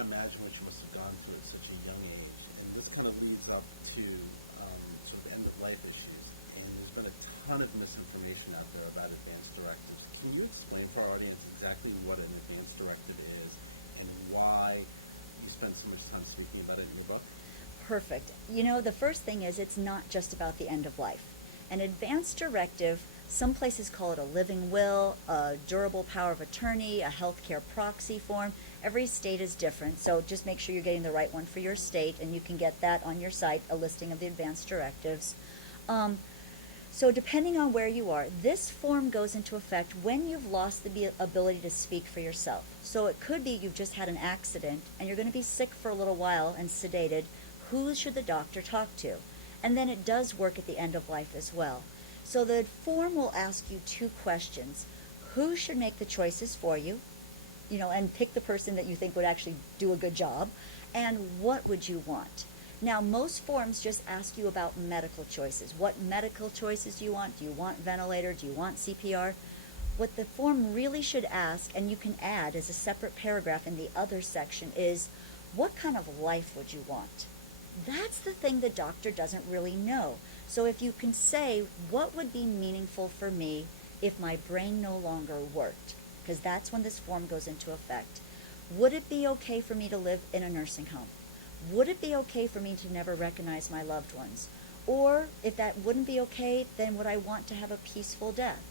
cannot imagine what you must have gone through at such a young age. And this kind of leads up to sort of end of life issues. And there's been a ton of misinformation out there about advanced directives. Can you explain for our audience exactly what an advanced directive is and why you spend so much time speaking about it in your book? Perfect. You know, the first thing is it's not just about the end of life. An advanced directive, some places call it a living will, a durable power of attorney, a healthcare proxy form. Every state is different, so just make sure you're getting the right one for your state, and you can get that on your site, a listing of the advanced directives. So depending on where you are, this form goes into effect when you've lost the ability to speak for yourself. So it could be you've just had an accident and you're going to be sick for a little while and sedated. Who should the doctor talk to? And then it does work at the end of life as well. So the form will ask you two questions. Who should make the choices for you? You know, and pick the person that you think would actually do a good job. And what would you want? Now, most forms just ask you about medical choices. What medical choices do you want? Do you want ventilator? Do you want CPR? What the form really should ask, and you can add as a separate paragraph in the other section, is what kind of life would you want? That's the thing the doctor doesn't really know. So if you can say, what would be meaningful for me if my brain no longer worked? Because that's when this form goes into effect. Would it be okay for me to live in a nursing home? Would it be okay for me to never recognize my loved ones? Or if that wouldn't be okay, then would I want to have a peaceful death?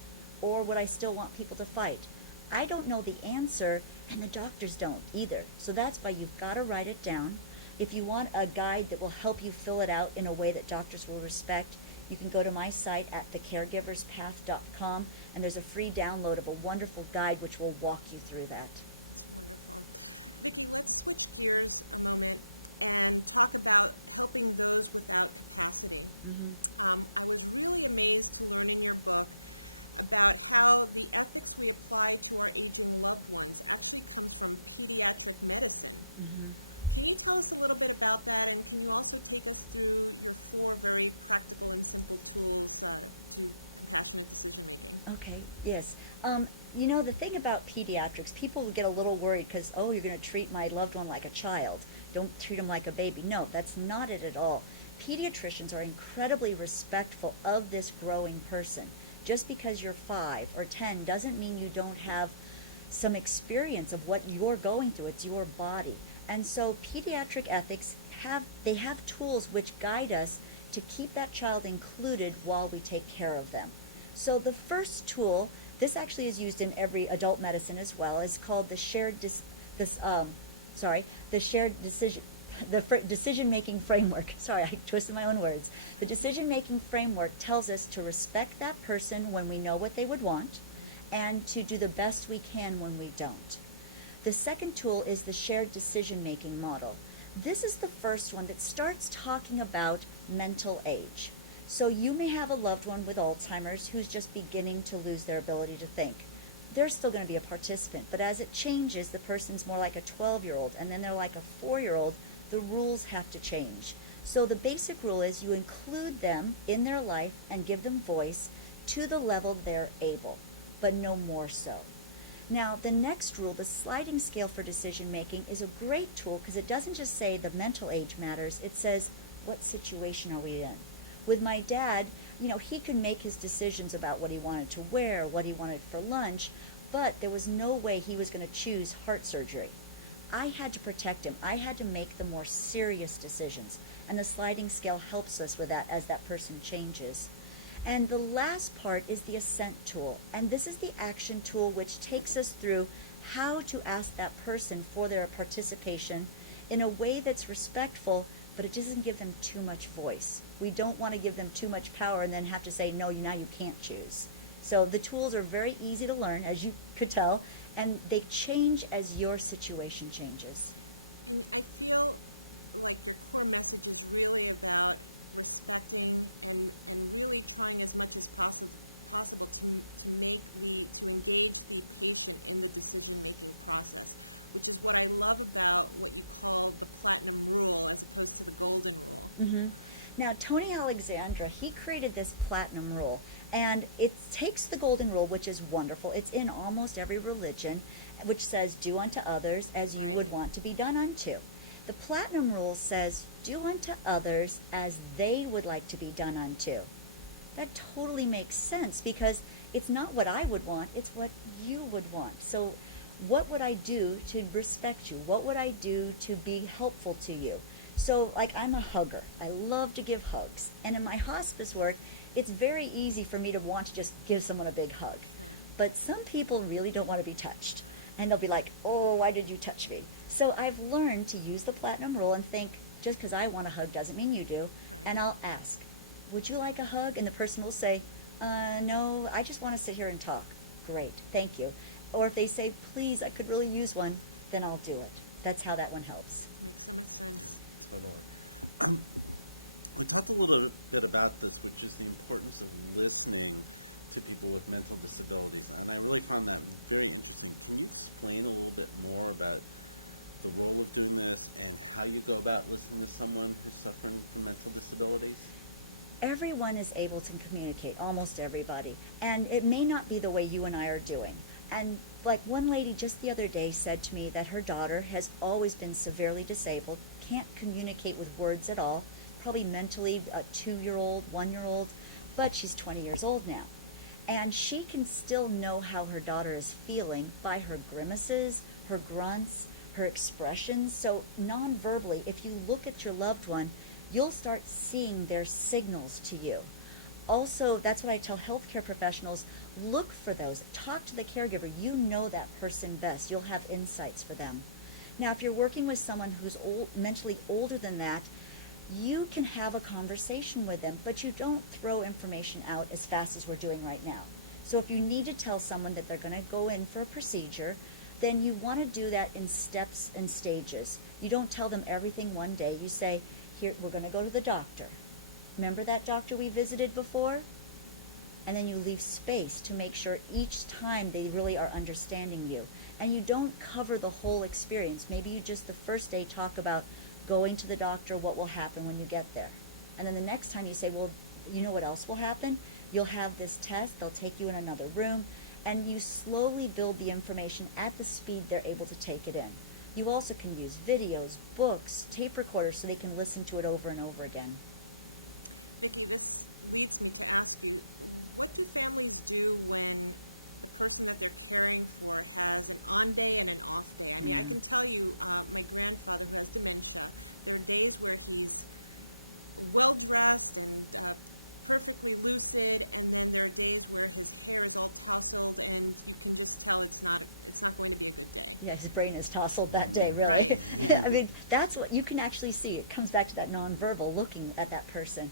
Or would I still want people to fight? I don't know the answer, and the doctors don't either. So that's why you've got to write it down. If you want a guide that will help you fill it out in a way that doctors will respect, you can go to my site at thecaregiverspath.com, and there's a free download of a wonderful guide which will walk you through that. Let's switch gears a minute and talk about helping those without capacity. I was really amazed to learn in your book about how the ethics we apply to our aging loved ones actually come from pediatric medicine. Can you tell us a little bit about that, and can you also take us through the four very practical and simple tools to rational decision-making? Okay, yes. You know, the thing about pediatrics, people get a little worried because, oh, you're going to treat my loved one like a child. Don't treat them like a baby. No, that's not it at all. Pediatricians are incredibly respectful of this growing person. Just because you're 5 or 10 doesn't mean you don't have some experience of what you're going through. It's your body. And so pediatric ethics have tools which guide us to keep that child included while we take care of them. So the first tool, this actually is used in every adult medicine as well, is called the decision-making framework. Sorry, I twisted my own words. The decision-making framework tells us to respect that person when we know what they would want, and to do the best we can when we don't. The second tool is the shared decision-making model. This is the first one that starts talking about mental age. So you may have a loved one with Alzheimer's who's just beginning to lose their ability to think. They're still going to be a participant, but as it changes, the person's more like a 12-year-old, and then they're like a 4-year-old, the rules have to change. So the basic rule is you include them in their life and give them voice to the level they're able, but no more so. Now, the next rule, the sliding scale for decision making, is a great tool because it doesn't just say the mental age matters, it says what situation are we in. With my dad, you know, he could make his decisions about what he wanted to wear, what he wanted for lunch, but there was no way he was going to choose heart surgery. I had to protect him. I had to make the more serious decisions, and the sliding scale helps us with that as that person changes. And the last part is the assent tool, and this is the action tool which takes us through how to ask that person for their participation in a way that's respectful, but it doesn't give them too much voice. We don't want to give them too much power and then have to say, no, now you can't choose. So the tools are very easy to learn, as you could tell, and they change as your situation changes. I feel like your core message is really about respecting and really trying as much as possible to engage the patient in the decision-making process, which is what I love about what you call the platinum rule as opposed to the golden rule. Now, Tony Alexandra, he created this platinum rule, and it takes the golden rule, which is wonderful. It's in almost every religion, which says, do unto others as you would want to be done unto. The platinum rule says, do unto others as they would like to be done unto. That totally makes sense because it's not what I would want, it's what you would want. So what would I do to respect you? What would I do to be helpful to you? So, like, I'm a hugger. I love to give hugs. And in my hospice work, it's very easy for me to want to just give someone a big hug. But some people really don't want to be touched. And they'll be like, oh, why did you touch me? So I've learned to use the platinum rule and think, just because I want a hug doesn't mean you do. And I'll ask, would you like a hug? And the person will say, no, I just want to sit here and talk. Great, thank you. Or if they say, please, I could really use one, then I'll do it. That's how that one helps. We talked a little bit about this, which is the importance of listening to people with mental disabilities, and I really found that very interesting. Can you explain a little bit more about the role of doing this and how you go about listening to someone who's suffering from mental disabilities? Everyone is able to communicate, almost everybody, and it may not be the way you and I are doing. And like one lady just the other day said to me that her daughter has always been severely disabled, can't communicate with words at all, probably mentally a 2-year-old, 1-year-old, but she's 20 years old now. And she can still know how her daughter is feeling by her grimaces, her grunts, her expressions. So non-verbally, if you look at your loved one, you'll start seeing their signals to you. Also, that's what I tell healthcare professionals, look for those. Talk to the caregiver. You know that person best. You'll have insights for them. Now, if you're working with someone who's mentally older than that, you can have a conversation with them, but you don't throw information out as fast as we're doing right now. So if you need to tell someone that they're going to go in for a procedure, then you want to do that in steps and stages. You don't tell them everything one day. You say, here, we're going to go to the doctor. Remember that doctor we visited before? And then you leave space to make sure each time they really are understanding you. And you don't cover the whole experience. Maybe you just the first day talk about going to the doctor, what will happen when you get there. And then the next time you say, well, you know what else will happen? You'll have this test, they'll take you in another room, and you slowly build the information at the speed they're able to take it in. You also can use videos, books, tape recorders so they can listen to it over and over again. Viki, this leads me to ask you, what do families do when the person that they're caring for has an on day and an off day? Yeah. I can tell you, my grandfather has dementia. There are days where he's well-dressed and perfectly lucid, and then there are days where his hair is all tousled, and you can just tell it's not going to be his day. Yeah, his brain is tousled that day, really. I mean, that's what you can actually see. It comes back to that nonverbal looking at that person.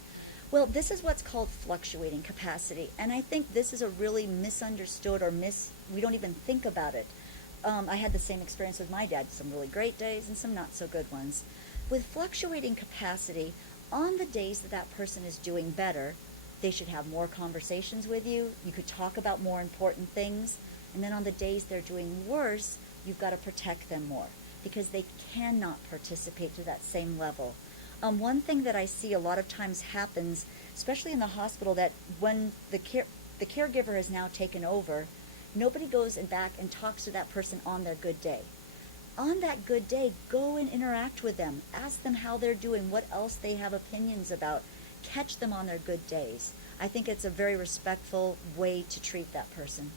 Well, this is what's called fluctuating capacity, and I think this is a really misunderstood or we don't even think about it. I had the same experience with my dad, some really great days and some not so good ones. With fluctuating capacity, on the days that that person is doing better, they should have more conversations with you. You could talk about more important things. And then on the days they're doing worse, you've got to protect them more because they cannot participate to that same level. One thing that I see a lot of times happens, especially in the hospital, that when the caregiver has now taken over, nobody goes back and talks to that person on their good day. On that good day, go and interact with them. Ask them how they're doing, what else they have opinions about. Catch them on their good days. I think it's a very respectful way to treat that person.